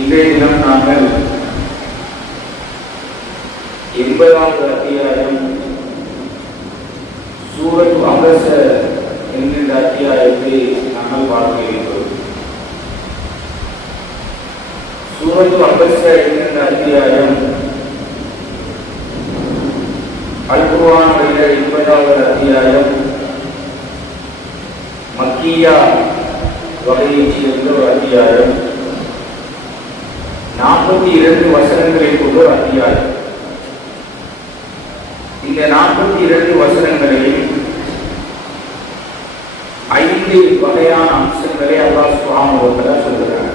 இன்றைய தினம் நாங்கள் 80வது அத்தியாயம் சூரத் அபஸ என்கின்ற அத்தியாயத்தை நாங்கள் பார்க்க இருக்கிறோம். சூரத் அபஸ என்கின்ற அத்தியாயம் அல் குர்ஆனுடைய 80வது அத்தியாயம் மக்கியா வகையைச் சேர்ந்த ஒரு அத்தியாயம். 42 வசனங்களை கொண்ட ஒரு அத்தியாயம். இந்த 42 வசனங்களில் 5 வகையான அம்சங்களை அல்லாஹ் சுப்ஹானஹு வ தஆலா சொல்கிறார்.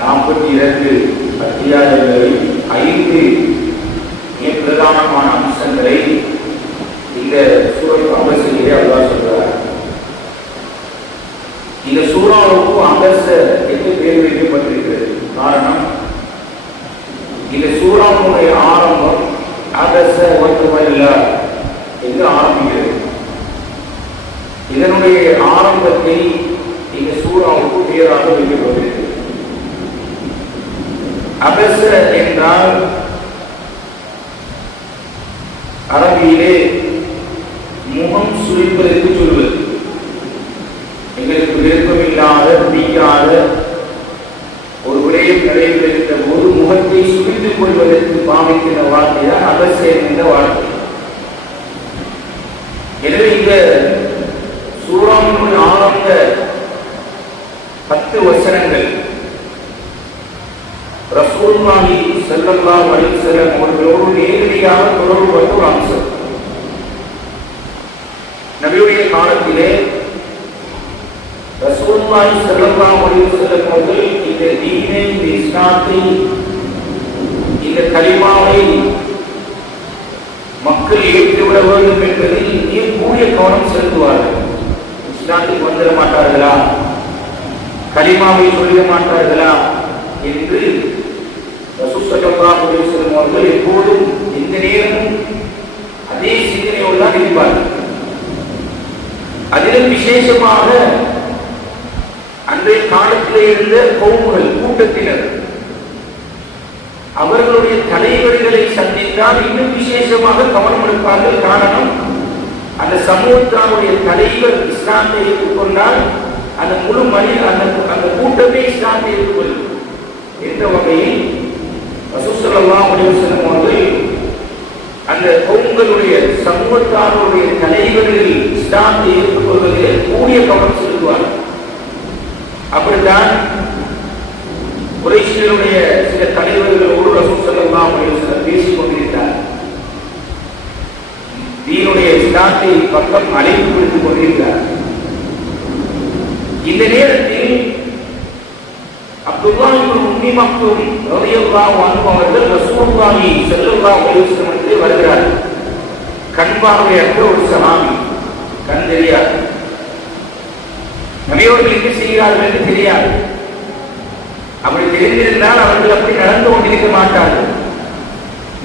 42 அத்தியாயங்களில் 5 மிக பிரதானமான அம்சங்களை இந்த சூரத் அபஸிலே அல்லாஹ் சொல்கிறார். இந்த சூறாவுக்கு அபஸ என்று பெயர் வைக்கப்பட்டிருக்கிறது. காரணம், இந்த சூறாவுடைய ஆரம்பம் அபஸ வதவல்லா என்று ஆரம்பிக்கிறது. இதனுடைய ஆரம்பத்தை இந்த சூறாவுக்கு பெயராக வைக்கப்பட்டிருக்கிறது. அபஸ என்றால் அரபியிலே முகம் சுழிப்பதற்கு சொல்வது. எங்களுக்கு விருப்பமில்லாத பிடிக்காத ஒரு விடயம் நடைபெறுகின்ற போது முகத்தை சுழித்துக் கொள்வதற்கு பாவிக்கின்ற வார்த்தை தான் அபஸ என்கின்ற வார்த்தை. எனவே இந்த சூறாவினுடைய ஆரம்ப 10 வசனங்கள் ரசூலுல்லாஹி ஸல்லல்லாஹு அலைஹி வஸல்லம் அவர்களோடு நேரடியாக தொடர்புபட்ட ஒரு அம்சம். நபியுடைய காலத்திலே ரசூலுல்லாஹி ஸல்லல்லாஹு அலைஹி வஸல்லம் அவர்கள் இந்த தீனை, இந்த இஸ்லாத்தை, இந்த கலிமாவை மக்கள் ஏற்றுவிட வேண்டும் என்பதில் மிக கூடிய கவனம் செலுத்துவார்கள். இஸ்லாத்துக்கு வந்துட மாட்டார்களா, கலிமாவை சொல்ல மாட்டார்களா என்று ரசூல் ஸல்லல்லாஹு அலைஹி வஸல்லம் அவர்கள் எப்போதும் எந்த நேரமும் அதே சிந்தனையோடு தான் இருப்பார்கள். அதிலும் விசேஷமாக அன்றைய காலத்திலே இருந்த கௌமுகள், கூட்டத்தினர், அவர்களுடைய தலைவர்களை சந்தித்தால் இன்னும் விசேஷமாக கவனம் எடுப்பார்கள். காரணம், அந்த சமூகத்தாருடைய தலைவர் இஸ்லாத்தை ஏற்றுக்கொண்டால் அந்த முழு அந்த கூட்டமே இஸ்லாத்தை ஏற்றுக்கொள்ளும் என்ற வகையில் ரசூல் ஸல்லல்லாஹு அலைஹி வஸல்லம் அவர்கள் அந்த கௌமுகளுடைய சமூகத்தாருடைய தலைவர்கள் இஸ்லாத்தை ஏற்றுக்கொள்வதிலே கூடிய கவனம் செலுத்துவார்கள். அப்படித்தான் குறைஷியருடைய சில தலைவர்களோடு ரசூல் ஸல்லல்லாஹு அலைஹி வஸல்லம் பேசிக் கொண்டிருந்தார். தீனுடைய இஸ்லாத்தை பக்கம் அழைப்பு விடுத்துக் கொண்டிருந்தார். இந்த நேரத்தில் அப்துல்லாஹ் இப்னு உம்மி மக்தூம் ரலியல்லாஹு அன்ஹு அவர்கள் ரசூலுல்லாஹி ஸல்லல்லாஹு அலைஹி வஸல்லம் வருகிறார். கண் பார்வையற்ற ஒரு சஹாபி, கண் தெரியாது. நபியவர்கள் என்ன செய்கிறார்கள் என்று தெரியாது. அப்படி தெரிந்திருந்தால் அவர்கள் அப்படி நடந்து கொண்டிருக்க மாட்டார்கள்.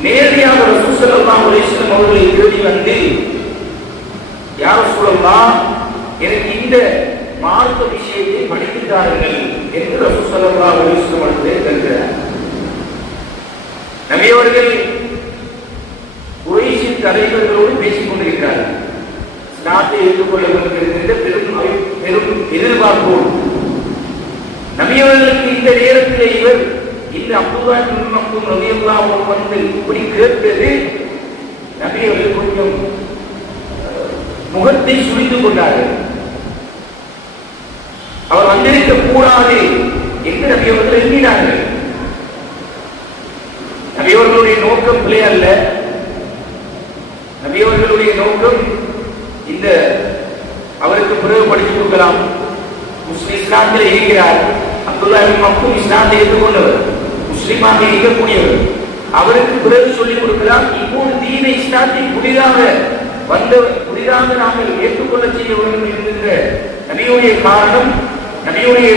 நேரடியாக ரசூல் ஸல்லல்லாஹு அலைஹி வஸல்லம் அவர்களை தேடி வந்து, யா ரசூலல்லாஹ், எனக்கு இந்த மார்க்க விஷயத்தை படித்துத்தார்கள் என்று ரசூல் ஸல்லல்லாஹு அலைஹி வஸல்லம் அவர்கள் கேட்கிறார். நபியவர்கள் குறைஷி தலைவர்களோடு பேசிக் கொண்டிருக்கிறார்கள். இஸ்லாத்தை ஏற்றுக்கொள்ள வேண்டும் என்கின்ற பெரும் எதிர்பார்ப்போடு நபியவர்களுக்கு இந்த நேரத்தில் இவர் இந்த அப்துல்லாஹ் இப்னு மக்தூம் ரலியல்லாஹு அன்ஹு வந்து இப்படி கேட்டது நபியவர்கள் கொஞ்சம் முகத்தை சுழித்துக் கொண்டார்கள். அவர் வந்திருக்க கூடாது என்று நபியவர்கள் எண்ணினார்கள். நபியவர்களுடைய நோக்கம் பிழை அல்ல. நபியவர்களுடைய நோக்கம் இந்த அவருக்கு பிறகு படித்துக் கொடுக்கலாம். முஸ்லிம் இஸ்லாத்தில் இருக்கிறார். அப்துல்லாஹ் இப்னு மக்தூம் இஸ்லாத்தை ஏற்றுக்கொண்டவர், முஸ்லிமாக இருக்கக்கூடியவர். அவருக்கு பிறகு சொல்லிக் கொடுக்கலாம். இப்போது தீன இஸ்லாத்தை புதிதாக நாங்கள் ஏற்றுக்கொள்ள செய்ய வேண்டும் என்கின்ற நபியுடைய காரணம் நபியுடைய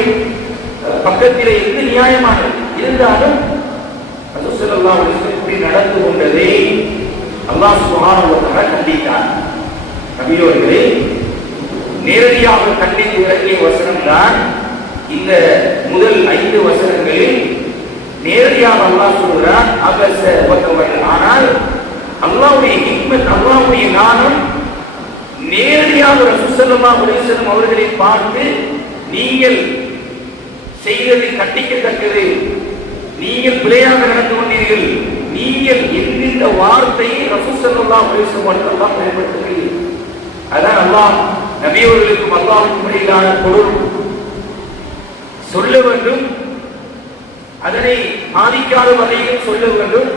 பக்கத்திலே இருந்து நியாயமானது. இருந்தாலும் ரசூல் ஸல்லல்லாஹு அலைஹி வஸல்லம் இப்படி நடந்து கொண்டதை அல்லாஹ் சுப்ஹானஹு வ தஆலா கண்டித்தார். நபியவர்களை நேரடியாக கண்டித்து இறங்கிய வசனம் தான் இந்த முதல் 5 வசனங்களில் நேரடியாக அல்லாஹ் சொல்கிறான் அபஸ வதவல்ல. ஆனால் அல்லாஹ்வுடைய ஹிக்மத், அல்லாஹ்வுடைய ஞானம் நேரடியாக ரசூல் ஸல்லல்லாஹு அலைஹி வஸல்லம் அவர்களை பார்த்து நீங்கள் செய்தது கண்டிக்கத்தக்கது, நீங்கள் பிழையாக நடந்து கொண்டீர்கள், நீங்கள் என்கின்ற வார்த்தையை ரசூல் ஸல்லல்லாஹு அலைஹி வஸல்லம் அல்லாஹ் பயன்படுத்துகிறீர்கள். அதான் அல்லாஹ் நபி அவர்களுக்கும் அல்லாஹ்வுக்கும் இடையிலான பொருள் சொல்ல வேண்டும், அதனை ஆதிக்காத வகையில் சொல்ல வேண்டும்,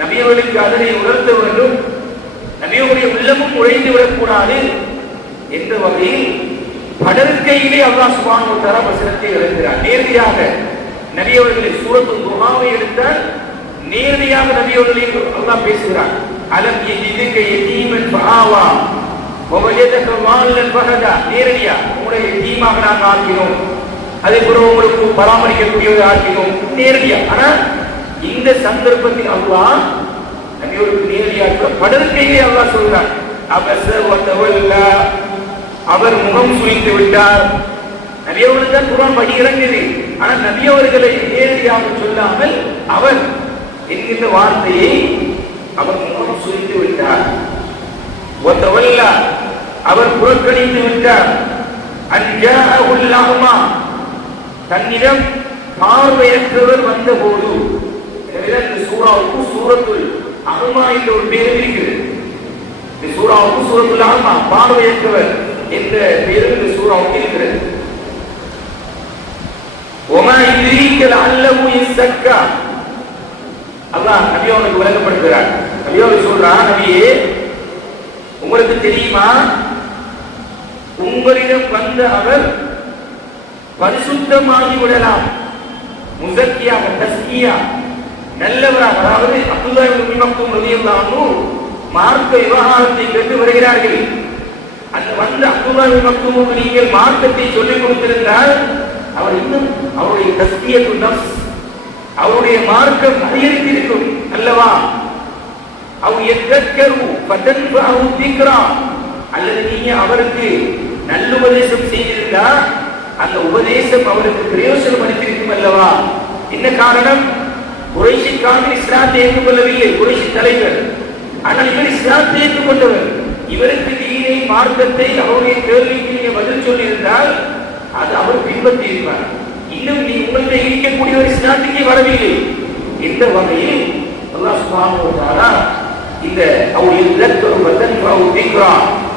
நபி அவர்களுக்கு அதனை உணர்த்த வேண்டும், நபியுடைய உள்ளமும் உழைந்து விடக்கூடாது என்ற வகையில் படற்கையிலே அல்லாஹ் சுப்ஹானஹு வ தஆலா வசனத்தை எழுதுகிறார். நேரடியாக நபி அவர்களை சூரத்துல் துஹாவை எடுத்தால் நேரடியாக நபி அவர்களை அல்லாஹ் பேசுகிறார். அலம் யஜிதுக யதீமன் ஃபஆவா வவஜதக ضالًا ஃபஹதா. நேரடியா உங்களை யதீமாக நாங்கள் ஆக்கினோம், அதே போல உங்களுக்கு பராமரிக்கக்கூடியதை ஆக்கினோம், நேரடியா. ஆனா இந்த சந்தர்ப்பத்தில் அல்லாஹ் நபியோருக்கு நேரடியாக படற்கையிலே அல்லாஹ் சொல்கிறார் அபஸ வதவல்லா. அவர் முகம் சுளித்து விட்டார். நபி அவர்களுக்கு தான் குர்ஆன் படி இறங்குது. ஆனா நபி அவர்களை நேரடியாக சொல்லாமல் அவர் என்கின்ற வார்த்தையை அவர் முகம் சுளித்து விட்டார். வதவல்லா, அவர் புறக்கணித்து விட்டார். அன்ஜாஅஹுல் அஹ்மா, தன்னிடம் பார்வையற்றவர் வந்தபோது. எனவே இந்த சூராவுக்கு சூரத்துல் அஹ்மா என்ற ஒரு பெயர் இருக்கிறது. இந்த சூராவுக்கு சூரத்துல் அஹ்மா, பார்வையற்றவர் என்ற பெயர் இந்த சூராவுக்கு இருக்கிறது. ஒமா யுத்ரீக லஅல்லஹு யஸக்கா. அல்லாஹ் நபி அவர்களுக்கு விளக்கப்படுத்துகிறார். நபி அவர்கள் சொல்றார், நபியே உங்களுக்கு தெரியுமா, உங்களிடம் வந்த அவர் பரிசுத்தமாகி விடலாம், முஸக்கியாக தஸ்கியா நல்லவராக. அதாவது அப்துல்லாஹ் இப்னு உம்மி மக்தூம் ரலியல்லாஹு அன்ஹு மார்க்க விவகாரத்தை கேட்டு வருகிறார்கள். அந்த வந்த அப்துல்லாஹ் இப்னு மக்தூமுக்கு நீங்கள் மார்க்கத்தை சொல்லிக் கொடுத்திருந்தால் அவர் இன்னும் அவருடைய தஸ்கியத்து நஃப்ஸ், அவருடைய மார்க்கம் அதிகரித்திருக்கும் அல்லவா. அவர் எத்தக்கரு ஃபதன்ஃபஹு திக்ரா, அல்லது நீங்க அவருக்கு நல்லுபதேசம் செய்திருந்தா அந்த உபதேசம் அவருக்கு பிரயோஜனம் அளித்திருக்கும் அல்லவா. என்ன காரணம்? குறைஷிக்காக இஸ்லாத்தை ஏற்றுக்கொள்ளவில்லை குறைஷி தலைவர். ஆனால் இவர் இஸ்லாத்தை ஏற்றுக்கொண்டவர். இவருக்கு தீனை மார்க்கத்தை அவருடைய கேள்விக்கு நீங்க பதில் சொல்லியிருந்தால் அது அவர் பின்பற்றி இருப்பார். இன்னும் நீ உங்கள்கிட்ட இருக்கக்கூடிய ஒரு இஸ்லாத்துக்கே வரவில்லை. இந்த வகையில் அல்லாஹ் சுப்ஹானஹு வ தஆலா இந்த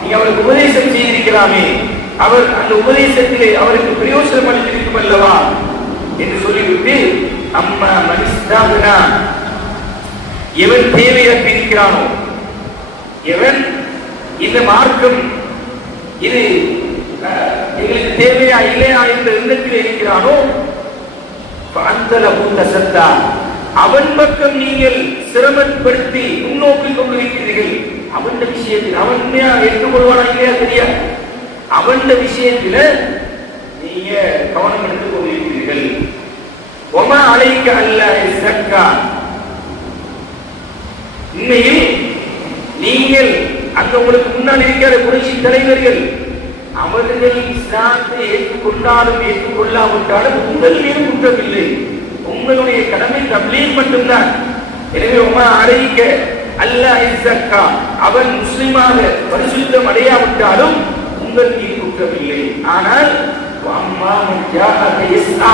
நீ அவருக்கு உபதேசம் செய்திருக்கலாமே, அவர் அந்த உபதேசத்திலே அவருக்கு பிரயோஜனம் அளித்திருக்கும் அல்லவா என்று சொல்லிவிட்டு அம்மா மனிஸ்தாகனா, எவன் தேவையற்று இருக்கிறானோ, எவன் இந்த மார்க்கம் இது எங்களுக்கு தேவையா இல்லையா என்ற எண்ணத்தில் இருக்கிறானோ அவன் பக்கம் நீங்கள் சிரமப்படுத்தி முன்னோக்கி கொண்டிருக்கிறீர்கள். அவன் விஷயத்தில் அவன் ஏற்றுக்கொள்வானா இல்லையா தெரியாது. அவன் விஷயத்தில் நீங்க கவனம் எடுத்துக் கொண்டிருக்கிறீர்கள். ஒமா அலைக்க அல்ல சக்கா, உண்மையில் நீங்கள் அங்க உங்களுக்கு முன்னால் இருக்கிற குறைஷி தலைவர்கள் அவர்கள் இஸ்லாத்தை ஏற்றுக்கொண்டாலும் ஏற்றுக்கொள்ளாவிட்டாலும் உங்கள் மீது குற்றமில்லை. உங்களுடைய கடமை தப்லீக் மட்டும்தான். எனவே உமா அலைக்க அல்ல இஸ்ஸக்கா, அவன் முஸ்லிமாக பரிசுத்தம் அடையாவிட்டாலும் உங்கள் மீது குற்றமில்லை. ஆனால் அம்மா மன் ஜாஅக யஸ்ஆ,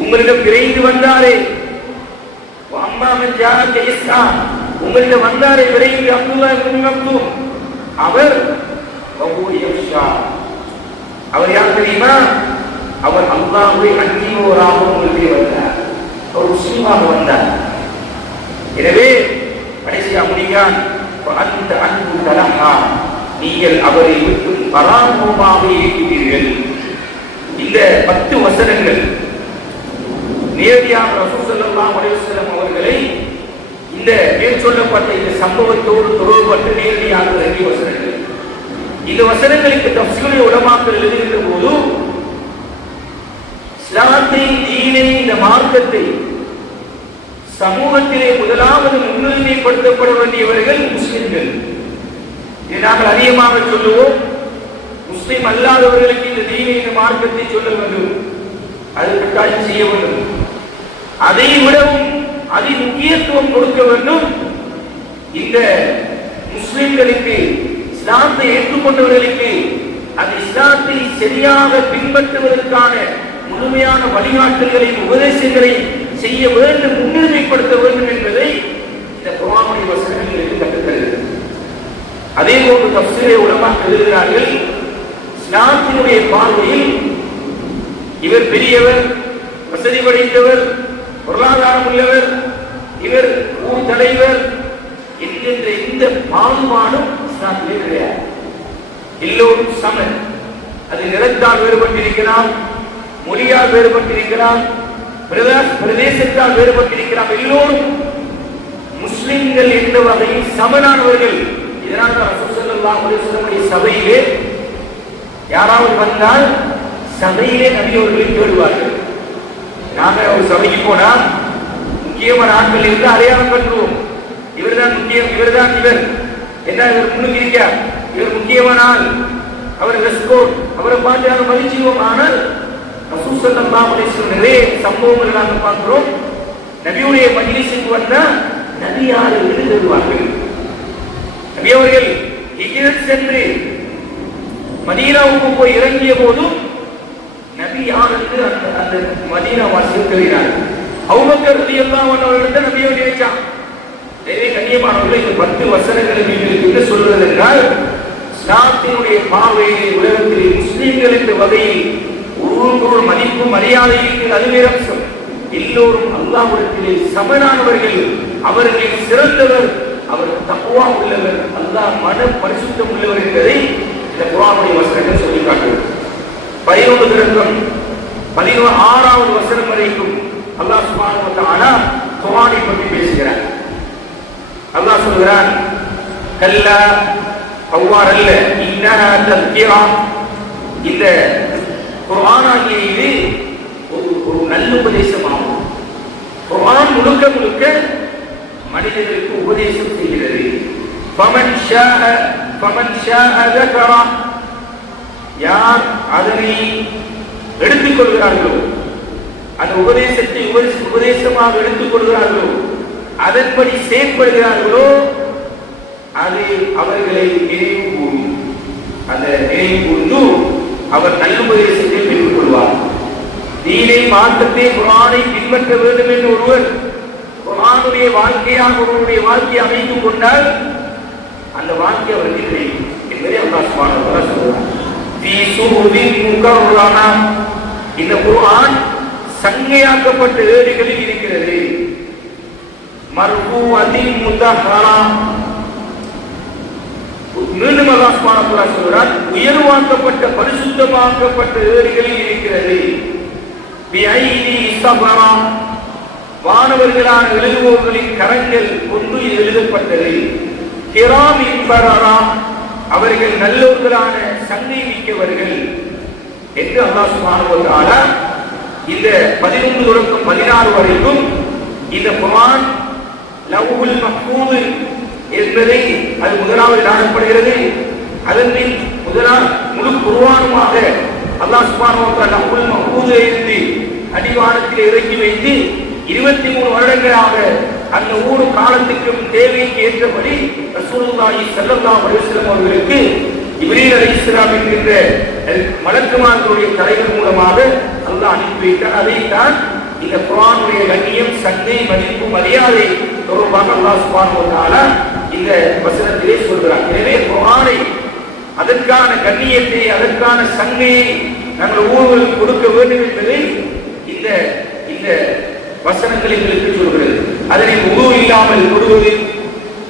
உங்களிடம் விரைந்து வந்தாரே, அம்மா மன் ஜாஅக யஸ்ஆ, உங்களிடம் வந்தாரே விரைந்து அப்துல்லாஹ் இப்னு மக்தூம், அவர் அவர் யார் தெரியுமா? அவர் அல்லாஹ்வை அங்கீகாராக உங்களுக்கு வந்தார், ஒரு முஸ்லிமாக வந்தார். எனவே கடைசியா முடியான் அந்த அன்பு தலஹா, நீங்கள் அவரை விட்டு பராமுகமாக இருக்கிறீர்கள். இந்த 10 வசனங்கள் நேரடியாக ரசூல் ஸல்லல்லாஹு அலைஹி வஸல்லம் அவர்களை இந்த மேல் சொல்லப்பட்ட இந்த சம்பவத்தோடு தொடர்புபட்டு நேரடியாக இறங்கிய வசனங்கள். இந்த வசனங்களுக்கு தஃசீருடைய உலமாக்கள் எழுதுகின்ற போது இஸ்லாத்தை, தீனை, இந்த மார்க்கத்தை சமூகத்திலே முதலாவது முன்னுரிமைப்படுத்தப்பட வேண்டியவர்கள் முஸ்லிம்கள். இதை நாங்கள் அதிகமாக சொல்லுவோம். முஸ்லிம் அல்லாதவர்களுக்கு இந்த தீனை, இந்த மார்க்கத்தை சொல்ல வேண்டும், அது கட்டாயம் செய்ய வேண்டும். அதை விடவும் அதி முக்கியத்துவம் கொடுக்க வேண்டும். இந்த முஸ்லிம்களுக்கு, இஸ்லாத்தை ஏற்றுக்கொண்டவர்களுக்கு அந்த இஸ்லாத்தை சரியாக பின்பற்றுவதற்கான முழுமையான வழிகாட்டல்களையும் உபதேசங்களையும் செய்ய வேண்டும், முன்னுரிமைப்படுத்த வேண்டும் என்பதை இந்த குர்ஆனுடைய வசனங்களுக்கு கற்றுத்தருகிறது. அதே போன்று தஃசீரை உலமாக்கள் எழுதுகிறார்கள், இஸ்லாத்தினுடைய பார்வையில் இவர் பெரியவர், வசதி படைத்தவர், பொருளாதாரம் உள்ளவர், இவர் ஊர் தலைவர் என்கின்ற இந்த பாகுபாடும் இஸ்லாத்திலே கிடையாது. எல்லோரும் சமன். அது நிறத்தால் வேறுபட்டிருக்கலாம், மொழியால் வேறுபட்டிருக்கலாம், பிரதேசத்தால் வேறுபட்டிருக்கலாம், எல்லோரும் முஸ்லிம்கள் என்ற வகையில் சமனானவர்கள். இதனால் ரசூல் ஸல்லல்லாஹு அலைஹி வஸல்லம் சபையிலே யாராவது வந்தால் சபையிலே நபி அவர்களை தேடுவார்கள். நாங்கள் ஒரு சபைக்கு போனால் முக்கியமான ஆட்கள் இருந்து அடையாளம் கண்டுவோம். இவர்தான் முக்கியம், இவர்தான் இவர் என்ன, இவர் முன்னுக்கு இருக்கார், இவர் முக்கியமான ஆள், அவர் ரெஸ்கோட், அவரை பார்த்து நாங்கள் மதிச்சுவோம். ஆனால் ரசூல் ஸல்லல்லாஹு அலைஹி வஸல்லம் நிறைய சம்பவங்கள் நாங்கள் பார்க்கிறோம். நபியுடைய மஜ்லிஸுக்கு வந்தா நபி யார் என்று தேடுவார்கள். நபி அவர்கள் ஹிஜ்ரத் சென்று மதீனாவுக்கு போய் இறங்கிய போதும் நபி யார் என்று அந்த மதீனா வாசிகள் தேடினார்கள். அபூபக்கர் ரலியல்லாஹு அன்ஹு அவர்களிடம் நபி அவர்கள் கேட்டான். எனவே கண்ணியமானவர்கள், இந்த 10 வசனங்களை நீங்கள் என்ன சொல்வது என்றால், இஸ்லாத்தினுடைய பார்வையிலே உலகத்திலே முஸ்லிம்கள் என்ற வகையில் ஒவ்வொரு மதிப்பு மரியாதைக்கு அதுவே அம்சம். எல்லோரும் அல்லாஹ்விடத்திலே சமனானவர்கள், அவர்கள் சிறந்தவர், அவர் தக்வா உள்ளவர், அல்லாஹ் மன பரிசுத்தம் உள்ளவர் என்பதை இந்த குர்ஆனுடைய வசனங்கள் சொல்லி காட்டுகிறது. 11 தொடக்கம் 16வது வசனம் வரைக்கும் அல்லாஹ் சுப்ஹானஹு வ தஆலா குர்ஆனை பற்றி பேசுகிறார். அல்லாஹ் சொல்கிறான், கல்லா, அவ்வாறு அல்ல, இன்னஹா தஸ்கிரா, இந்த குர்ஆனாகிய இது ஒரு நல்ல உபதேசமாகும். குர்ஆன் முழுக்க முழுக்க மனிதர்களுக்கு உபதேசம் செய்கிறது. ஃபமன் ஷாஅ ذكرா, யார் அதனை எடுத்துக் கொள்கிறார்களோ, அந்த உபதேசத்தை உபதேசமாக எடுத்துக் கொள்கிறார்களோ, அதன்படி செயல்படுகிறார்களோ, அது அவர்களை நினைவு கூறும். அந்த நினைவு கூர்ந்து அவர் நல்லுபதேசத்தை பெற்றுக் கொள்வார். தீனை, மார்க்கத்தை, குர்ஆனை பின்பற்ற வேண்டும் என்று ஒருவர் குர்ஆனுடைய வாழ்க்கையாக ஒருவருடைய வாழ்க்கையை அமைத்துக் கொண்டால் அந்த வாழ்க்கை அவருக்கு கிடைக்கும் என்பதை அல்லாஹ் சுப்ஹானஹு வ தஆலா சொல்றார். ஃபீ சுஹுபின் முகர்ரமா, இந்த குர்ஆன் சங்கையாக்கப்பட்ட ஏடுகளில் இருக்கிறது. மர்ஃபூஅத்தின் முதஹ்ஹரா, மீண்டும் அல்லாஹ் சுப்ஹானஹு வ தஆலா சொல்றார், உயர்வாக்கப்பட்ட பரிசுத்தமாக்கப்பட்ட ஏடுகளில் இருக்கிறது. பிஐதி ஸபரா, வானவர்களான எழுதுவோர்களின் கரங்கள் கொண்டு எழுதப்பட்டது. கிராமின் பரரா, அவர்கள் நல்லோர்களான சங்கை மிக்கவர்கள் என்று அல்லாஹ் சுப்ஹானஹு வ தஆலா இந்த 11 தொடக்கம் 16 வரைக்கும் இந்த குர்ஆன் லவ்ஹுல் மஹ்ஃபூஸ் என்பதை அது முதலாவது காணப்படுகிறது. அதன் பின் முழு குர்ஆனுமாக அல்லாஹ் சுப்ஹானஹு வ தஆலா லவ்ஹுல் மஹ்ஃபூஸை இருந்து அடிவானத்தில் இறக்கி வைத்து 23 வருடங்களாக அந்த ஊரு காலத்துக்கும் தேவைக்கு ஏற்றபடி ரசூலுல்லாஹி ஸல்லல்லாஹு அலைஹி வஸல்லம் அவர்களுக்கு ஜிப்ரீல் அலைஹிஸ்ஸலாம் என்கின்ற மலக்குமார்களுடைய தலைவர் மூலமாக அல்லாஹ் அனுப்பி வைத்தார். அதைத்தான் இந்த குர்ஆனுடைய கண்ணியம், சங்கை, மதிப்பு, மரியாதை தொடர்பாக அல்லாஹ் சுப்ஹானஹு வ தஆலா இந்த வசனத்திலே சொல்கிறார். எனவே குர்ஆனை, அதற்கான கண்ணியத்தை, அதற்கான சங்கையை நாங்கள் ஊர்களுக்கு கொடுக்க வேண்டும் என்பதை இந்த வசனங்கள் எங்களுக்கு சொல்கிறது. அதனை உது இல்லாமல் தொடுவது,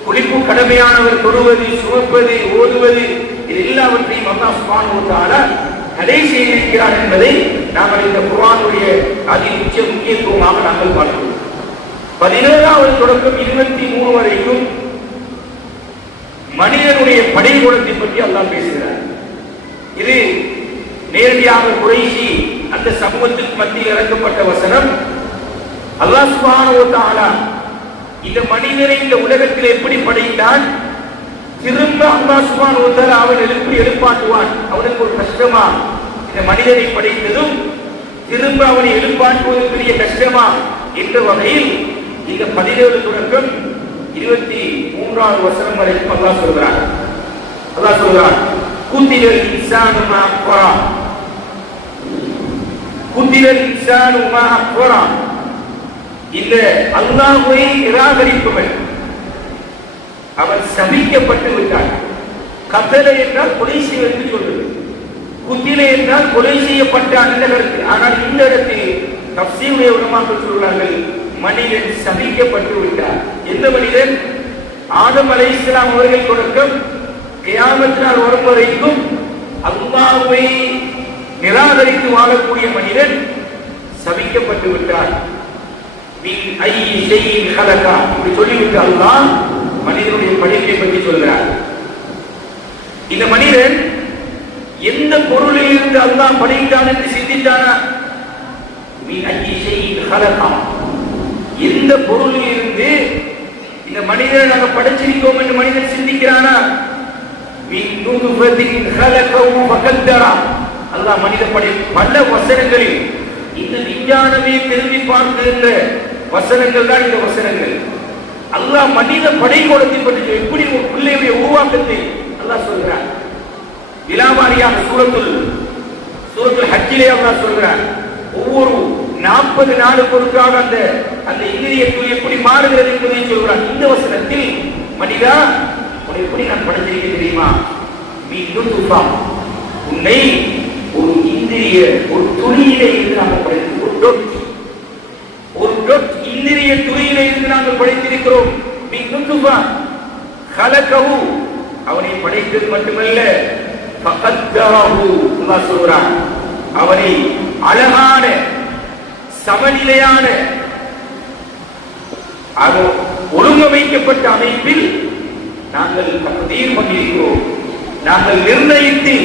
குளிப்பு கடமையானவர் தொடுவது, சுமப்பது, ஓதுவது, இது எல்லாவற்றையும் அல்லாஹ் சுப்ஹானஹு வ தஆலா தடை செய்திருக்கிறார் என்பதை நாங்கள் இந்த குர்ஆனுடைய அதி முக்கியத்துவமாக நாங்கள் பார்க்கிறோம். 17வது தொடக்கம் 23 வரைக்கும் மனிதனுடைய படைகுணத்தை பற்றி அல்லாஹ் பேசுகிறார். இது நேரடியாக குறைஷி அந்த சமூகத்துக்கு மத்தியில் இறக்கப்பட்ட வசனம். அல்லாஹ் சுப்ஹானஹு வ தஆலா இந்த மனிதனை இந்த உலகத்தில் எப்படி படைத்தான், திரும்ப அல்லாஹ் சுப்ஹானஹு வ தஆலா அவன் எழுப்பாட்டுவான். அவனுக்கு ஒரு கஷ்டமா? இந்த மனிதனை படைத்ததும் திரும்ப அவனை எழுப்பாட்டுவது பெரிய கஷ்டமா என்ற வகையில் இந்த 17 தொடக்கம் 23வது வசனம் வரைக்கும் அல்லாஹ் சொல்கிறான். அல்லாஹ் சொல்கிறான், குத்திலல் இன்சானு மா அக்ஃபரா, குத்திலல் இன்சானு மா அக்ஃபரா. இந்த அல்லாஹ்வை நிராகரிப்பவன் அவன் சபிக்கப்பட்டு விட்டான். கத்தலை என்றால் கொலை செய்வது சொல்றது, குத்திலை என்றால் கொலை செய்யப்பட்டான் என்ற கருத்து. ஆனால் இந்த இடத்தில் தஃசீருடைய உலமாக்கள் சொல்கிறார்கள், மனிதன் சபிக்கப்பட்டு விட்டார். எந்த மனிதன்? ஆதம் அலைஹிஸ்ஸலாம் அவர்கள் தொடக்கம் கியாமத் நாள் வரும் வரைக்கும் அல்லாஹ்வை நிராகரித்து வாழக்கூடிய மனிதன் சபிக்கப்பட்டு விட்டார். மின் ஐயி ஷைஇன் ஹலகா, இப்படி சொல்லிவிட்டு அல்லாஹ் மனிதனுடைய படைப்பை பற்றி சொல்கிறார். இந்த மனிதன் எந்த பொருளில் இருந்து அல்லாஹ் படைத்தான் என்று சிந்தித்தானா? மின் ஐயி ஷைஇன் ஹலகா, எந்த பொருளில் இருந்து இந்த மனிதனை நாங்கள் படைச்சிருக்கோம் என்று மனிதன் சிந்திக்கிறானா? மின் நுத்ஃபத்தின் ஹலகஹு ஃபகத்தரா. அல்லாஹ் மனித படை பல வசனங்களில் இந்த விஞ்ஞானமே திரும்பி பார்க்கின்ற வசனங்கள் தான் இந்த வசனங்கள். அல்லாஹ் மனித படைக்கோலத்தை பற்றி எப்படி ஒரு பிள்ளையுடைய உருவாக்கத்தை அல்லாஹ் சொல்கிறார். விலாவாரியாக சூரத்துல் ஹஜ்ஜிலே அல்லாஹ் சொல்கிறார், ஒவ்வொரு 40 நாளுக்கு ஒருக்காக அந்த இந்திரிய துளி எப்படி மாறுகிறது என்பதை சொல்கிறார். இந்த வசனத்தில் மனிதா உன்னை எப்படி நான் படைத்திருக்கேன் தெரியுமா? உன்னை ஒரு இந்திரிய ஒரு துளியிலே இருந்து நாங்கள் படைத்திருக்கிறோம். ஒரு டொட் இந்திரிய துளியிலே இருந்து நாங்கள் படைத்திருக்கிறோம். அவனை படைத்தது மட்டுமல்ல, அல்லாஹ் சொல்றான், அவனை அழகான சமநிலையான ஒழுங்கமைக்கப்பட்ட அமைப்பில் நாங்கள் தீர் பண்ணியிருக்கிறோம். நாங்கள் நிர்ணயித்து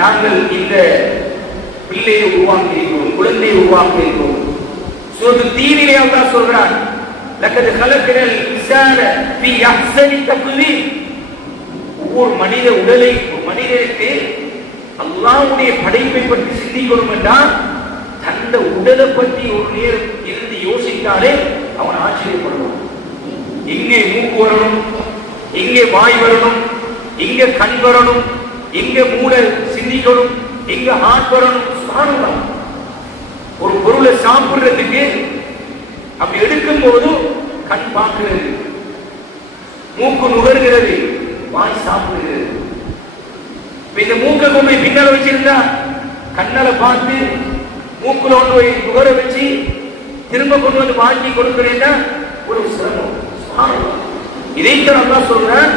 நாங்கள் இந்த பிள்ளையை உருவாக்கியிருக்கிறோம், குழந்தையை உருவாக்கியிருக்கிறோம். சூரத்துல் தீனிலே அல்லாஹ் சொல்றான், லக்கத் கலக்னல் இன்சான ஃபீ அஹ்ஸனி தக்வீம். ஒவ்வொரு மனித உடலை மனிதனுக்கு அல்லாஹ்வுடைய படைப்பை பற்றி சிந்திக்கணும் என்றால் தந்த உடலை பற்றி ஒரு நேரம் இருந்து யோசித்தாலே அவன் ஆச்சரியப்படுவான். எங்கே மூக்கு வரணும், எங்கே வாய் வரணும், எங்கே கண் வரணும், எங்கே மூளை சிந்திக்கணும், எங்க ஹார்ட் வரணும். சுப்ஹானல்லாஹ். ஒரு பொருளை சாப்பிடுறதுக்கு அப்படி எடுக்கும் போது கண் பார்க்கிறது, மூக்கு நுகர்கிறது, வாய் சாப்பிடுகிறது. இந்த மூக்கை கொண்டு பின்னால வச்சிருந்தா கண்ணால பார்த்து மூக்குல கொண்டு போய் நுகர வச்சு திரும்ப கொண்டு வந்து வாங்கி கொடுக்கிறேன்னா ஒரு சிரமம். இதைத்தான் அல்லாஹ் சொல்றான்,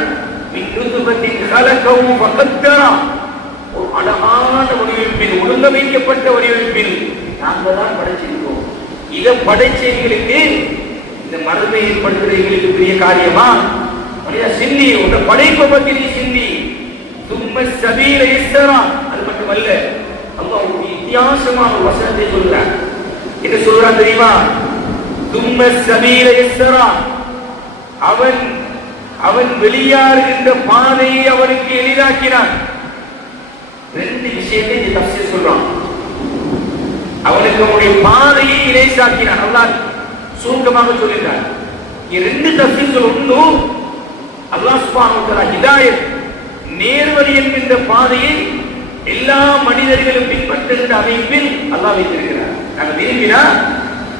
ஒரு அழகான வடிவமைப்பில் ஒழுங்கமைக்கப்பட்ட வடிவமைப்பில் நாங்கள் தான் படைச்சிருக்கோம். இதை படைச்சவங்களுக்கு இந்த மரபை ஏற்படுத்துறவங்களுக்கு பெரிய காரியமா? மனித சிந்தி, உங்க படைப்பை பற்றி நீ சிந்தி. தும்ம சபீல இஸ்ஸரா, அது மட்டுமல்ல, அல்லாஹ் ஒரு வித்தியாசமான ஒரு வசனத்தை சொல்றான். என்ன சொல்றான் தெரியுமா? தும்ம சபீல இஸ்ஸரா, அவன் வெளியாறுகின்ற பாதையை அவனுக்கு எளிதாக்கினான். ரெண்டு விஷயத்தை இந்த தஃசீர் சொல்றான். அவனுக்கு அவனுடைய பாதையை இலேசாக்கினான். அல்லாஹ் சுருக்கமாக சொல்கிறான். ரெண்டு தஃசீர்கள். ஒன்று, அல்லாஹ் சுப்ஹானஹு வ தஆலா ஹிதாயத், நேர்வழி என்கின்ற பாதையை எல்லா மனிதர்களும் பின்பற்றுகின்ற அமைப்பில் அல்லாஹ் வைத்திருக்கிறார். நாங்கள் விரும்பினா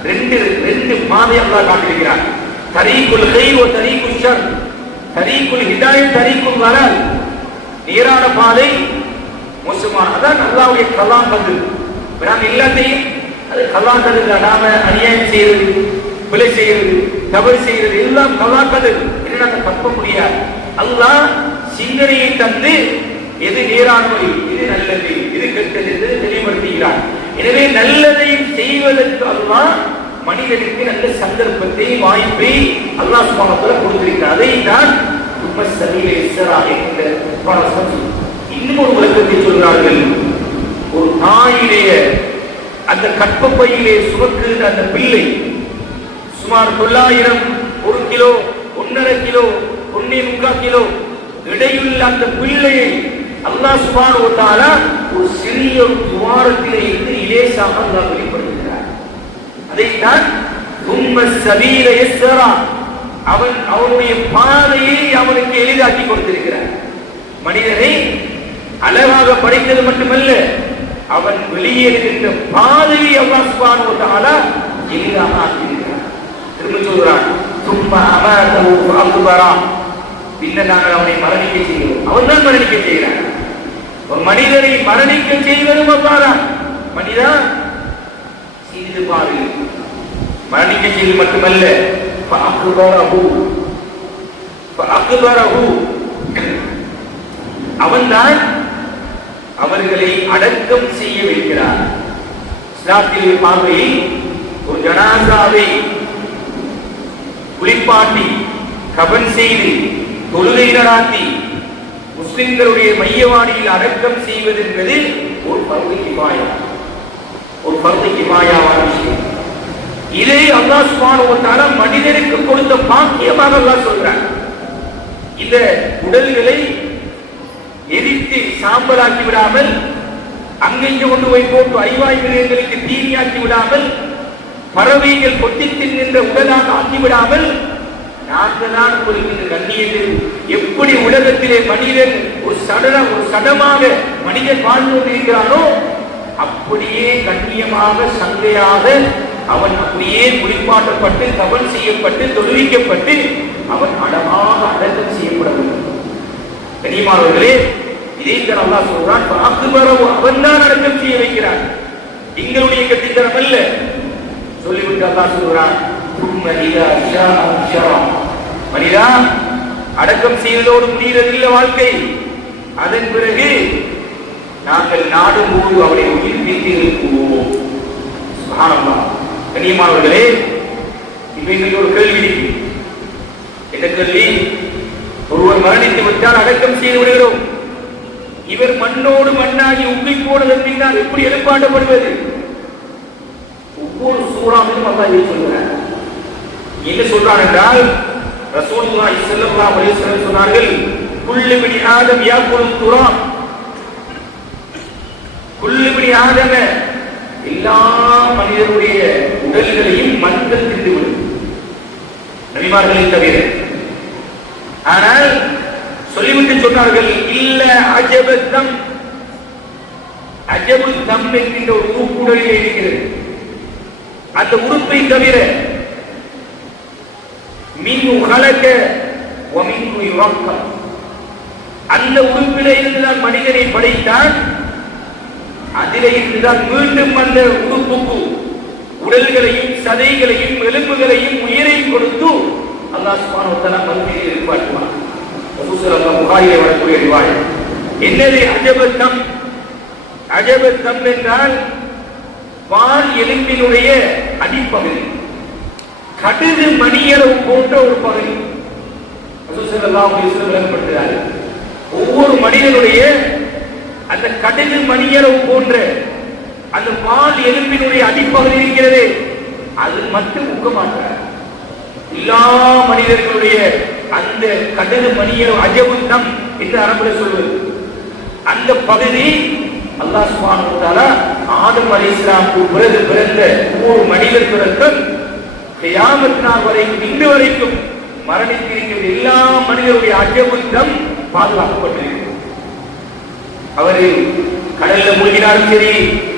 ரெண்டு பாதை அல்லாஹ் காட்டியிருக்கிறார். தரீக்குல் கைர் வ தரீக்குல் ஷர், தரீக்குல் ஹிதாயத், தரீக்குல் வலால். நேரான பாதை, மோசமான, அதான் அல்லாஹ்வுடைய கலா கதிர். நாம எல்லாத்தையும் அது கலா கதிர். நாம அநியாயம் செய்யறது, பிழை செய்யறது, தவறு செய்யறது எல்லாம் கலா கதிர். இதை நாங்கள் தப்ப முடியாது. அல்லாஹ் சிந்தனையை தந்து எது நேரான வழி, இது நல்லது, இது கெட்டது என்று தெளிவுபடுத்துகிறார். எனவே நல்லதையும் செய்வதற்கு அல்லாஹ் மனிதனுக்கு நல்ல சந்தர்ப்பத்தை, வாய்ப்பை அல்லாஹ் சுப்ஹானஹு வ தஆலா கொடுத்திருக்கிறார். அதை தான் தும்ம சபீல இஸ்ஸரா என்ற இன்னும் ஒரு விளக்கத்தை சொல்கிறார்கள். ஒரு தாயிலேய அந்த கற்பப்பையிலே சுமக்குகின்ற அந்த பிள்ளை சுமார் 900, 1 கிலோ, 1.5 கிலோ, 1.25 கிலோ இடையுள்ள அந்த பிள்ளையை அல்லாஹ் சுப்ஹானஹு வ தஆலா ஒரு சிறிய துவாரத்திலே இருந்து இலேசாக அல்லாஹ் வெளிப்படுத்துகிறார். அதைத்தான் தும்ம சபீல யஸ்ஸரா, அவனுடைய பாதையை அவனுக்கு எளிதாக்கி கொடுத்திருக்கிறார். மனிதனை அழகாக படைத்தது மட்டுமல்ல, அவன் வெளியேறுகின்ற பாதையை அல்லாஹ் சுப்ஹானஹு வ தஆலா எளிதாக ஆக்கியிருக்கிறார். திரும்ப சொல்கிறான், தும்ம அமாதஹு ஃபஅக்பரா, பின்னர் நாங்கள் அவனை மரணிக்க செய்கிறோம். அவன் தான் மரணிக்க செய்கிறான். ஒரு மனிதனை மரணிக்க செய்வதும் அவ்வாறான். மனிதா சிறிது பாரு, மரணிக்க செய்வது மட்டுமல்ல, அவன்தான் அவர்களை அடக்கம் செய்ய வைக்கிறார். இஸ்லாத்தின் பார்வையில் ஒரு ஜனாசாவை குளிப்பாட்டி கபன் செய்து தொழுகை நடாத்தி முஸ்லிம்களுடைய மையவாடியில் அடக்கம் செய்வது என்பது ஒரு ஃபர்து கிஃபாயா, ஒரு ஃபர்து கிஃபாயாவான விஷயம். இதை அல்லாஹ் சுப்ஹானஹு வ தஆலா மனிதனுக்கு கொடுத்த பாக்கியமாக அல்லாஹ் சொல்றார். இந்த உடல்களை எரித்து சாம்பலாக்கி விடாமல், அங்கெங்கே கொண்டு போய் போட்டு ஐவாய் மிருகங்களுக்கு தீனியாக்கி விடாமல், பறவைகள் கொத்தி தின்கின்ற உடலாக ஆக்கிவிடாமல், நாங்கள் தான் கொடுக்கின்ற கண்ணியத்தில் எப்படி உலகத்திலே மனிதன் ஒரு சடமாக மனிதன் வாழ்ந்து கொண்டிருக்கிறானோ அப்படியே கண்ணியமாக சங்கையாக அவன் அப்படியே குளிப்பாட்டப்பட்டு கபன் செய்யப்பட்டு தொழுவிக்கப்பட்டு அவன் அழகாக அடக்கம் செய்யப்பட வேண்டும். கண்ணியமானவர்களே, இதைத்தான் அல்லாஹ் சொல்றான், அவன் தான் அடக்கம் செய்ய வைக்கிறான், எங்களுடைய கட்டித்தனம் அல்ல. சொல்லிவிட்டு அல்லாஹ் சொல்றான், மனிதா அடக்கம் செய்வதோடு முடிகிறதில்லை வாழ்க்கை. அதன் பிறகு நாங்கள் நாடும் போது அவரை உயிர்ப்பித்து எழுப்புவோம். கண்ணியமானவர்களே, இவைகள் ஒரு கேள்வி. என்ன கேள்வி? ஒருவர் மரணித்து விட்டால் அடக்கம் செய்து விடுகிறோம். இவர் மண்ணோடு மண்ணாகி உப்பி போனதன் பின்னால் எப்படி எழுப்பாட்டப்படுவது? ஒவ்வொரு சூறாவிலும் அல்லாஹ் இதை சொல்கிறார். என்ன சொல்றார் என்றால், ரசூலுல்லாஹி ஸல்லல்லாஹு அலைஹி வஸல்லம் சொன்னார்கள், குல்லு பினி ஆதம் யாக்குல் துராப், குல்லு பினி ஆதம, எல்லா மனிதருடைய உடல்களையும் மண்கள் தின்றுவிடும், நபிமார்களை தவிர. ஆனால் சொல்லிவிட்டு சொன்னார்கள், இல்ல அஜபத்தம், அஜபுத்தம் என்கின்ற ஒரு உறுப்பு உடலில் இருக்கிறது, அந்த உறுப்பை தவிர மின் உலக ஒமின் யுரக்கம், அந்த உறுப்பிலே இருந்துதான் மனிதனை படைத்தான். அதிலே இருந்துதான் மீண்டும் அந்த உறுப்புக்கு உடல்களையும் சதைகளையும் எலும்புகளையும் உயிரையும் கொடுத்து அல்லாஹ் சுப்ஹானஹு வ தஆலா மறுமையில் எழுப்பாட்டுவான். ரசூலுல்லாஹி புகாரிலே வரக்கூடிய ரிவாயத். என்னது அஜபத்தம்? அஜபத்தம் என்றால் வால் எலும்பினுடைய அடிப்பகுதி, கடுகு மணியளவு போன்ற ஒரு பகுதி. ரசூலுல்லாஹி அலைஹி வஸல்லம் விளக்கப்படுத்துகிறார்கள், ஒவ்வொரு மனிதனுடைய அந்த கடுகு மணியளவு போன்ற அந்த வால் எலும்பினுடைய அடிப்பகுதி இருக்கிறது, அது மட்டும் உக்க மாட்டார். எல்லா மனிதர்களுடைய அந்த கடுகு மணியளவு அஜபுத்தம் என்று அரபில் சொல்வது, அந்த பகுதி அல்லாஹ் சுப்ஹானஹு வ தஆலா ஆதம் அலைஹிஸ்ஸலாமுக்கு பிறகு பிறந்த ஒவ்வொரு மனிதர் பிறக்கும் கியாமத் நாள் வரைக்கும் இன்று வரைக்கும் மரணித்திருக்கிற எல்லா மனிதருடைய அஜபுத்தம் பாதுகாக்கப்பட்டிருக்கிறது. அவர் கடல்ல மூழ்கினாலும் சரி,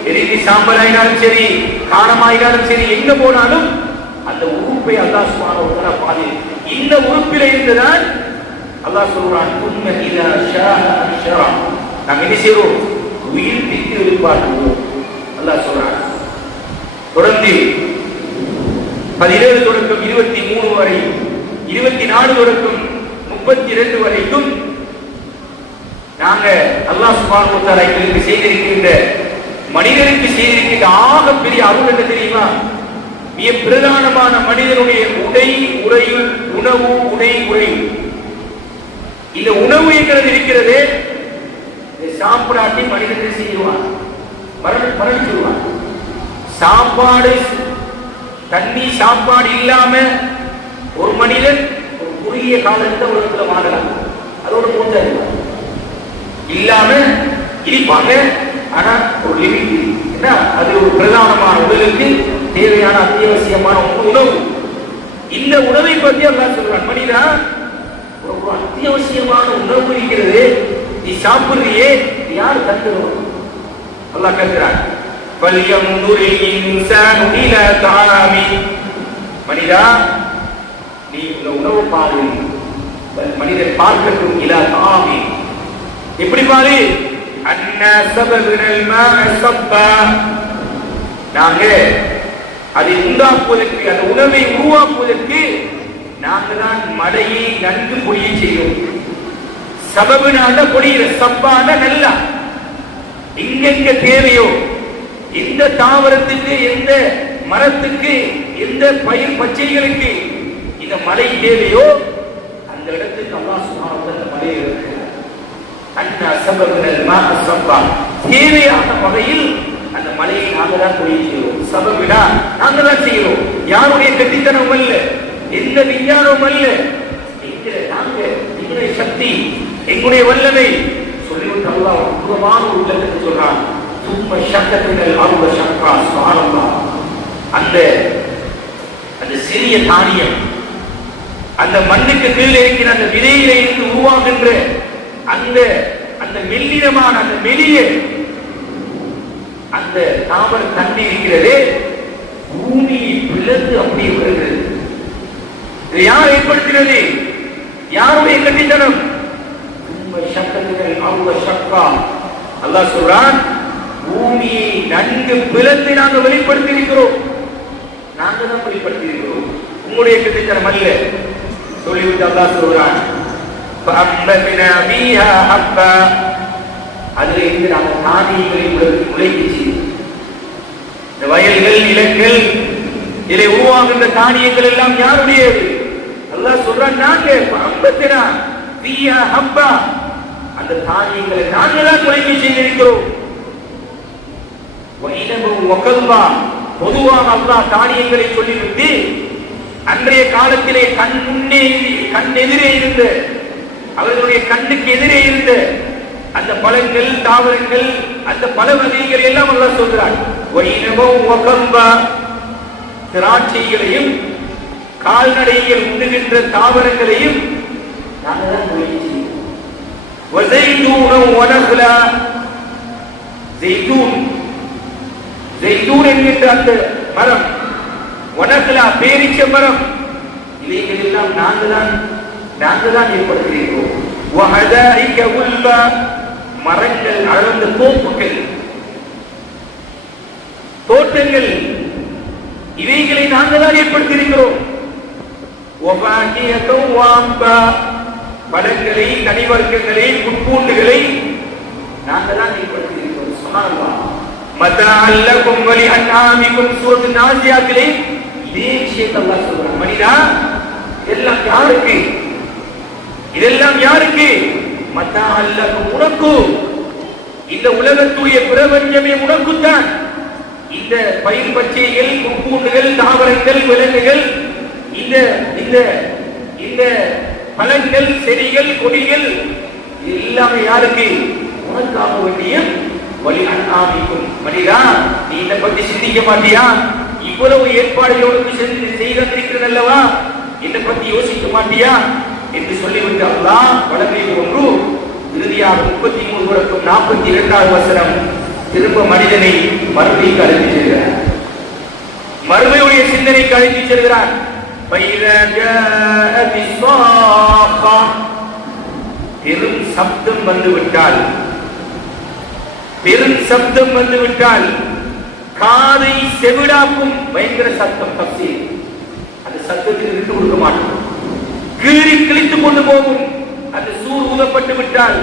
எரிந்து சாம்பலாயினாலும் சரி, காணமாயினாலும் சரி, எங்க போனாலும் அந்த உறுப்பை அல்லாஹ் சுப்ஹானஹு வ தஆலா பாதுகாக்கிறார். இந்த உறுப்பில் இருந்துதான் அல்லாஹ் சொல்றான், தும்ம இதா ஷாஅ அன்ஷரா, நாம் என்ன செய்றோம்? உயிர்ப்பித்து எழுப்பாட்டுவோம். அல்லாஹ் சொல்றான். தொடர்ந்து 17 தொடக்கம் 23 வரை, 24 தொடக்கம் 32 வரைக்கும் நாங்க அல்லாஹ் சுப்ஹானஹு வ தஆலா எங்களுக்கு செய்திருக்கின்ற, மனிதனுக்கு செய்திருக்கின்ற ஆகப்பெரிய அருள் என்ன தெரியுமா? மிக பிரதானமான மனிதனுடைய உடை உறையுள், உணவு உடை உறை. இந்த உணவு என்கிறது இருக்கிறது, சாப்பிடாட்டி மனிதனை செய்வான், மரணிச்சுடுவான். சாப்பாடு, தண்ணி, சாப்பாடு இல்லாம ஒரு மனிதன் ஒரு குறுகிய காலத்தில் உலகத்தில் வாழலாம். அதோட மூச்சா இல்லாம இருப்பாங்க. ஆனா ஒரு லிமிட் என்ன, அது ஒரு பிரதானமான உடலுக்கு தேவையான அத்தியாவசியமான உணவு. இந்த உணவை பற்றி அல்லாஹ் சொல்றான், மனிதா ஒரு அத்தியாவசியமான உணவு இருக்கிறது, நீ சாப்பிடுறியே, யார் தந்துடும்? அல்லாஹ் கேட்கிறான், மனிதா நீ இந்த உணவு பாரு, மனிதன் பார்க்கட்டும். இலா தாமி, எப்படி பாரு? அன்னா சபகுனல் மாஅ சப்பா, நாங்க அதை உண்டாக்குவதற்கு, அந்த உணவை உருவாக்குவதற்கு நாங்கள் தான் மழையை நன்கு பொழிய செய்யும். சபபுனால பொழிகிற, சப்பான நல்லா எங்கெங்க தேவையோ, எந்த தாவரத்துக்கு, எந்த மரத்துக்கு, எந்த பயிர் பச்சைகளுக்கு இந்த மழை தேவையோ அந்த இடத்துக்கு அல்லாஹ் சுப்ஹானஹு வ தஆலா மழையை இறக்குகிறார். அன்னா சபபுனல் மாஅ சப்பா, தேவையான வகையில் அந்த மழையை நாங்கள் தான் பொழிய செய்கிறோம். சபபினா நாங்கள் தான் செய்கிறோம். யாருடைய கட்டித்தனம் அல்ல, எந்த விஞ்ஞானம் அல்ல, நாங்க எங்களுடைய சக்தி, எங்களுடைய வல்லமை சொல்லிவிட்டு அல்லாஹ் அற்புதமான உள்ளத்துக்கு சொல்றான். தும்ம ஷக்கத்தினல் அருள ஷக்கா சுப்ஹானல்லாஹ். அந்த சிறிய தானியம், அந்த மண்ணுக்கு கீழே இருக்கிற அந்த விதையில இருந்து உருவாகின்ற அந்த மெல்லினமான அந்த மெலிய அந்த தாமர தண்ணி இருக்கிறது, பூமியை பிளந்து அப்படியே வருகிறது. இதை யார் ஏற்படுத்தினது? யாருடைய கட்டித்தனம்? அல்லாஹ் சொல்றான், பூமியை நன்கு பிளந்து நாங்கள் வெளிப்படுத்தி இருக்கிறோம். நாங்கள் தான் வெளிப்படுத்தி இருக்கிறோம், உங்களுடைய கட்டித்தனம் அல்ல. சொல்லிவிட்டு அல்லாஹ் சொல்றான், அதில் இருந்து நாங்கள் தானியங்களை முளைக்கிச்சு. இந்த வயல்கள், நிலங்கள், இதை உருவாகின்ற தானியங்கள் எல்லாம் யாருடையது? அல்லாஹ் சொல்றான், நாங்க அந்த தானியங்களை நாங்கள் தான் முளைக்க செய்திருக்கிறோம். பொதுவாக அல்லாஹ் தானியங்களை சொல்லிவிட்டு அன்றைய காலத்திலே கண் எதிரே இருந்த, அவர்களுடைய கண்ணுக்கு எதிரே இருந்த அந்த பழங்கள், தாவரங்கள், அந்த பல வகைகள் எல்லாம் அல்லாஹ் சொல்றான். திராட்சைகளையும் கால்நடைகள் உண்ணுகின்ற தாவரங்களையும் நாங்கள் தான் முளைக்க செய்கிறோம். என்கின்ற அந்த மரம், வனகுலா பேரிச்ச மரம், இவைகள் எல்லாம் நாங்கள் தான் ஏற்படுத்துகிறோம். மரங்கள், அழந்த தோப்புகள், தோட்டங்கள், இவைகளை நாங்கள் தான் ஏற்படுத்தியிருக்கிறோம். பழங்களை, கனிவர்க்கங்களை, புட்பூண்டுகளை நாங்கள் தான் ஏற்படுத்தியிருக்கிறோம். சுப்ஹானல்லாஹ். மதஅல்லகும் வலி அன்ஆமிக்கும் சூரத்து நாஸியாத்திலே இதே விஷயத்தை அல்லாஹ் சொல்றான். மனிதா, இதெல்லாம் யாருக்கு? இதெல்லாம் யாருக்கு? மதஅல்லகும், உனக்கு. இந்த உலகத்துடைய பிரபஞ்சமே உனக்குத்தான். இந்த பயிர் பச்சைகள், புட்பூண்டுகள், தாவரங்கள், விலங்குகள், இந்த பழங்கள், செடிகள், கொடிகள் எல்லாமே யாருக்கு? உனக்காக வேண்டிய வலி அன்ஆமிக்கும். மனிதா, நீ இதை பற்றி சிந்திக்க மாட்டியா? இவ்வளவு ஏற்பாடுகளோடு செய்திருக்கிறது அல்லவா, இதை பற்றி யோசிக்க மாட்டியா என்று சொல்லிவிட்டு அல்லாஹ் வழங்கை ஒன்று இறுதியாக 33 42 வசனம் திரும்ப மனிதனை மறுமைக்கு அழைத்து செல்கிறார். மறுமையுடைய சிந்தனைக்கு அழைத்து செல்கிறார். பெரும் சப்தம் வந்துவிட்டால், பெரும் சப்தம் வந்துவிட்டால், காதை செவிடாக்கும் பயங்கர சத்தம். தப்சீர், அந்த சத்தத்தில் விட்டு கொடுக்க மாட்டோம், கீறி கிழித்துக் கொண்டு போகும். அந்த சூர் ஊதப்பட்டு விட்டால்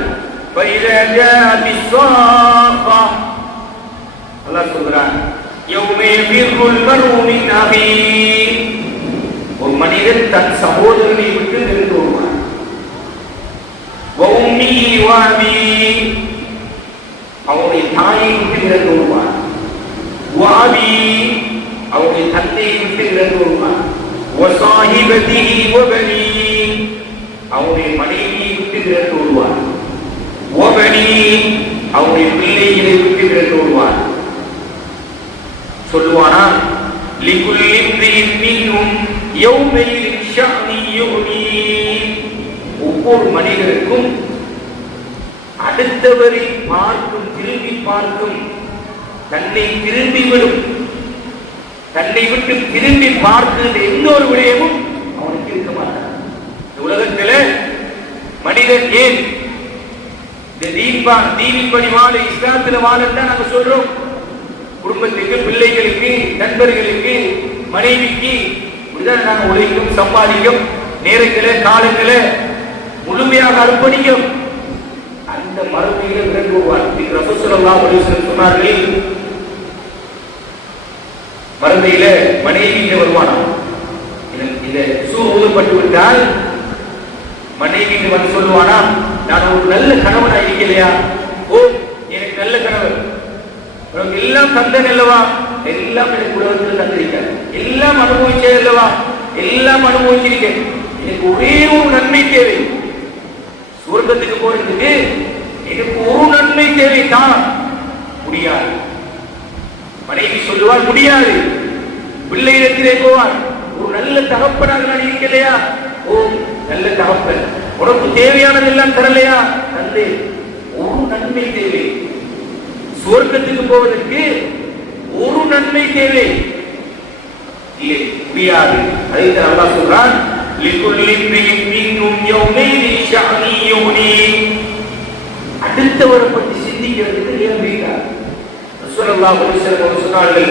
அல்லாஹ் சொல்கிறான், ஒரு மனிதன் தன் சகோதரனை விட்டு நின்று வருவான். அவருடைய தாயை விட்டு இறந்து வருவான். அவருடைய தந்தையை விட்டு இறந்து வருவான். அவருடைய மனைவியை விட்டு விட்டு விரட்டு விடுவார். ஓபனி அவருடைய பிள்ளைகளை விட்டு விரட்டு விடுவார். சொல்லுவானா லிகுல்லி இம்ரிஇன் மின்ஹும் யௌமைஇன் ஷஅனி யுக்னி. ஒவ்வொரு மனிதருக்கும் அடுத்தவரை பார்க்கும், திரும்பி பார்க்கும், தன்னை திரும்பிவிடும், தன்னை விட்டு திரும்பி பார்க்கின்ற எந்த ஒரு விடயமும் அவனுக்கு இருக்க மாட்டான். இந்த உலகத்தில் மனிதன் ஏன் இந்த தீனின்படி வாழ, இஸ்லாத்தில் வாழன்னு நாங்கள் சொல்றோம். குடும்பத்துக்கு, பிள்ளைகளுக்கு, நண்பர்களுக்கு, மனைவிக்கு இப்படிதான் நாங்கள் உழைக்கும், சம்பாதிக்கும், நேரங்களை காலங்களை முழுமையாக அர்ப்பணிக்கும். அந்த மறுமையில விளங்குவார். ரசூல் ஸல்லல்லாஹு அலைஹி வஸல்லம் சொன்னார்கள், மறுமையில மனைவி வருவானா, இந்த சூர் ஊதப்பட்டு விட்டால் மனைவி வந்து சொல்லுவானா, நான் ஒரு நல்ல கணவனா இருக்கலையா? ஓ, எனக்கு நல்ல கணவர், எல்லாம் தந்தன் அல்லவா, எல்லாம் எனக்கு உலகத்தில் தந்திருக்காரு, எல்லாம் அனுபவிச்சே அல்லவா, எல்லாம் அனுபவிச்சிருக்கேன், எனக்கு ஒரே ஒரு நன்மை தேவை, சுவர்க்கத்துக்கு போறதுக்கு எனக்கு ஒரு நன்மை தேவை தான். முடியாது. மனைவி சொல்லுவார் முடியாது. பிள்ளை இடத்திலே போவார், ஒரு நல்ல தகப்பனாக நான் இருக்கலையா? ஓ, நல்ல தகப்பன், உனக்கு தேவையானதெல்லாம் தரலையா? தந்தை, ஒரு நன்மை தேவை, சுவர்க்கத்துக்கு போவதற்கு ஒரு நன்மை தேவை. இல்லை, முடியாது. அதை அல்லாஹ் சொல்றான், லிகுல்லி இம்ரிஇன் மின்ஹும் யௌமைஇன் ஷஅனி யுக்னி. அடுத்தவரை பற்றி சிந்திக்கிறதுக்கு நேரம் இருக்காது. ரசூலுல்லாஹி ஸல்லல்லாஹு அலைஹி வஸல்லம் சொன்னார்கள்,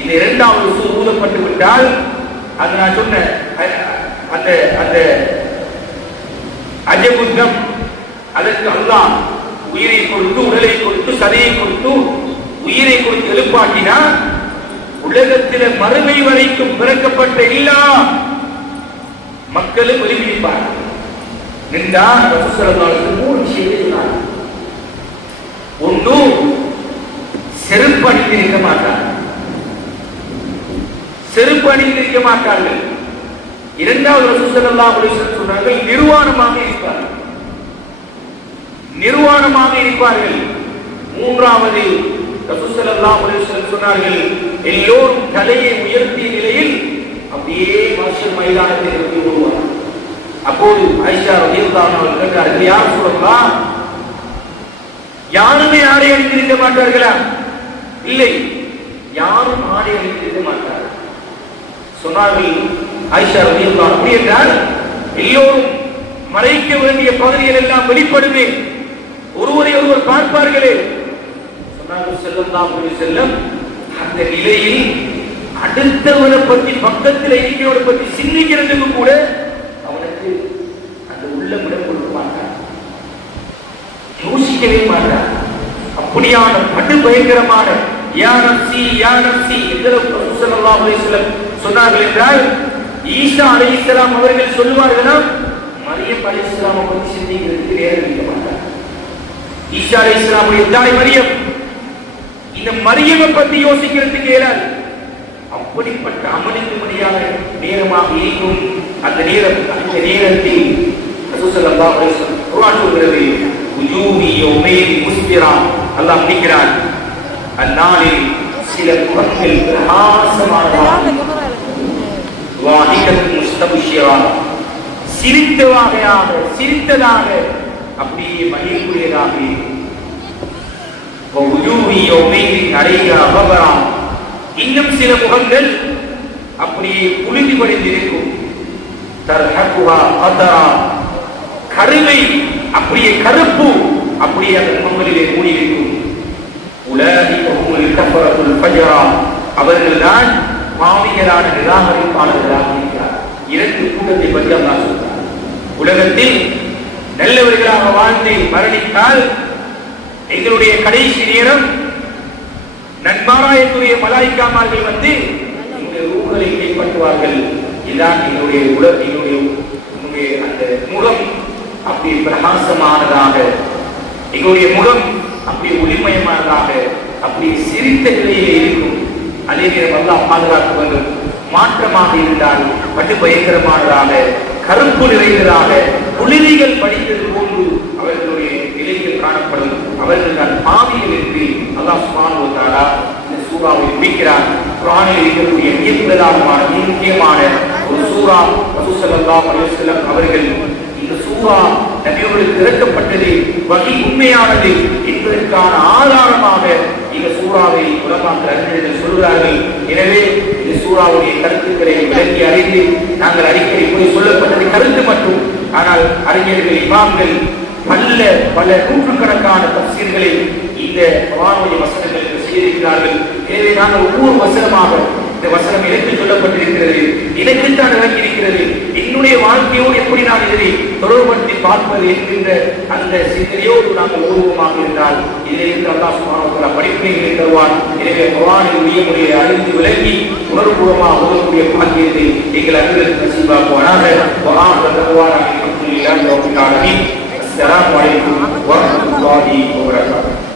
இந்த இரண்டாவது சூர் ஊதப்பட்டு விட்டால், அது நான் சொன்ன அந்த அந்த அஜபுத்தம், அதற்கு அல்லாஹ் உயிரை கொடுத்து, உடலை கொடுத்து, சதையை கொடுத்து, உயிரை கொடுத்து எழுப்பாட்டினா, உலகத்தில் மறுமை வரைக்கும் பிறக்கப்பட்ட எல்லா மக்களும் வெளிவிப்பார். நின்றால் ரசூல் ஸல்லல்லாஹு அலைஹி வஸல்லம் 3 விஷயத்தை சொன்னார். ஒன்று, செருப்பு அணிந்திருக்க மாட்டார், செருப்பு அணிந்திருக்க மாட்டார்கள். இரண்டாவது ரசூல் ஸல்லல்லாஹு அலைஹி வஸல்லம் சொன்னார்கள், நிர்வாணமாக இருப்பார்கள், நிர்வாணமாக இருப்பார்கள். மூன்றாவது ரசூல் ஸல்லல்லாஹு அலைஹி வஸல்லம் சொன்னார்கள், எல்லோரும் தலையை உயர்த்திய நிலையில் அப்படியே மஹ்ஷர் மைதானத்தில் இருந்து வருவார். அப்போது ஆயிஷா ரலியல்லாஹு அன்ஹா அவர்கள் கேட்டார்கள், யா ரசூலல்லாஹ், யாருமே ஆடை அணிந்திருக்க மாட்டார்களா? இல்லை, யாரும் ஆடை அணிந்திருக்க மாட்டார்கள். சொன்னார்கள் ஆயிஷா ரலியல்லாஹு அன்ஹா, அப்படி என்றால் எல்லோரும் மறைக்க வேண்டிய பகுதிகள் எல்லாம் வெளிப்படுமே, ஒருவரை ஒருவர் பார்ப்பார்களே. சொன்னார்கள் ஸல்லல்லாஹு அலைஹி வஸல்லம், அந்த நிலையில் அடுத்தவரை பற்றி, பக்கத்தில் இருக்கிறவரை பற்றி சிந்திக்கிறதுக்கு கூட அவனுக்கு அந்த உள்ளம் இடம் கொடுக்க மாட்டான், யோசிக்கவே மாட்டான். அப்படியான படு பயங்கரமான யா நஃப்ஸி யா நஃப்ஸி என்று ரசூல் ஸல்லல்லாஹு அலைஹி வஸல்லம் சொன்னார்கள் என்றால், ஈசா அலைஹிஸ்ஸலாம் அவர்கள் சொல்லுவார்களாம், மரியம் அலைஹிஸ்ஸலாமை பற்றி சிந்திக்கிறதுக்கு நேரம் இருக்க மாட்டார். ஈசா அலைஹிஸ்ஸலாமுடைய தாய் மரியம், இந்த மரியமை பற்றி யோசிக்கிறதுக்கு இயலாது. அப்படிப்பட்ட அமளிக்கு மணியான நேரமாக இருக்கும். அந்த நேரம், அந்த நேரத்தில் ரசூல் ஸல்லல்லாஹு அலைஹி வஸல்லம் குர்ஆன் சொல்கிறது, உஜூஹி யௌமைன் முஸ்பிரா, அல்லாஹ் நிக்கிறான், அந்நாளில் சில முகங்கள் பிரகாசமானதாக, வாஹிகத்துன் முஸ்தபிஷிரா, சிரித்ததாக, சிரித்ததாக, அப்படியே மகிழ்ச்சியதாக இருக்கும். வஉஜூஹி யௌமைன் அலைஹா கபரா, இன்னும் சில முகங்கள் அப்படியே புழுதி படிந்திருக்கும். தர்ஹகுஹா கதரா, கருமை, அப்படியே கருப்பு, அப்படியே அந்த முகங்களிலே மூடியிருக்கும். உலாஇக ஹுமுல் கஃபரத்துல் ஃபஜரா, அவர்கள்தான் பாவிகளான நிராகரிப்பாளர்களாக இருக்கிறார். இரண்டு கூட்டத்தை பற்றி அல்லாஹ் சொல்றார். உலகத்தில் நல்லவர்களாக வாழ்ந்து மரணித்தால் எங்களுடைய கடைசி நேரம் நன்மாராயத்துடைய மலாயிக்காமார்கள் வந்து எங்களுடைய ரூஹ்களை கைப்பற்றுவார்கள். இதான் எங்களுடைய எங்களுடைய அந்த முகம் அப்படி பிரகாசமானதாக, எங்களுடைய முகம் அப்படி ஒளிமயமானதாக, அப்படி சிரித்த நிலையிலே இருக்கும். அதே நேரம் அல்லாஹ் பாதுகாக்க வேண்டும். மாற்றமாக இருந்தால் பட்டு பயங்கரமானதாக, கருப்பு நிறைந்ததாக, புழுதிகள் படித்தது போன்று அவர்களுடைய நிலையில் காணப்படும். அவர்கள் தான் பாவிகள் என்று அல்லாஹ் சுப்ஹானஹு வ தஆலா இந்த சூறாவை முடிக்கிறார். குர்ஆனில் இருக்கக்கூடிய மிக பிரதானமான மிக முக்கியமான ஒரு சூரா. ரசூல் ஸல்லல்லாஹு அலைஹி வஸல்லம் அவர்கள் இந்த சூரா நபியோர்களுக்கு இறக்கப்பட்டது வஹி உண்மையானது என்பதற்கான ஆதாரமாக இந்த சூறாவை உலமாக்கள் அறிஞர்கள் சொல்கிறார்கள். எனவே இந்த சூறாவுடைய கருத்துக்களை விளக்கி அறிந்து நாங்கள் அடிக்கடி போய் சொல்லப்பட்டது கருத்து மட்டும். ஆனால் அறிஞர்கள் இமாம்கள் பல நூற்றுக்கணக்கான தஃசீர்களை இந்த குர்ஆனுடைய வசனங்களுக்கு செய்திருக்கிறார்கள். எனவே நாங்கள் ஒவ்வொரு வசனமாக இந்த வசனம் எனக்கு சொல்லப்பட்டிருக்கிறது, எனக்குத்தான் இறங்கியிருக்கிறது, என்னுடைய வாழ்க்கையோடு எப்படி நான் இதனை தொடர்படுத்தி பார்ப்பது என்கின்ற அந்த சிந்தனையோடு நாங்கள் உருவமாக இருந்தால் இதிலிருந்து அல்லாஹ் சுப்ஹானஹு வ தஆலா படிப்பினைகளை தருவான். எனவே குர்ஆனில் உரிய முறையை அறிந்து விளங்கி உணர்வுபூர்வமாக ஓதக்கூடிய பாக்கியத்தை எங்கள் அனைவருக்கும் நசீபாக்குவானாக. வஆஹிரு தஅவானா அல்ஹம்துலில்லாஹி ரப்பில் ஆலமீன். அஸ்ஸலாமு அலைக்கும் வரஹ்மத்துல்லாஹி வபரகாத்துஹு.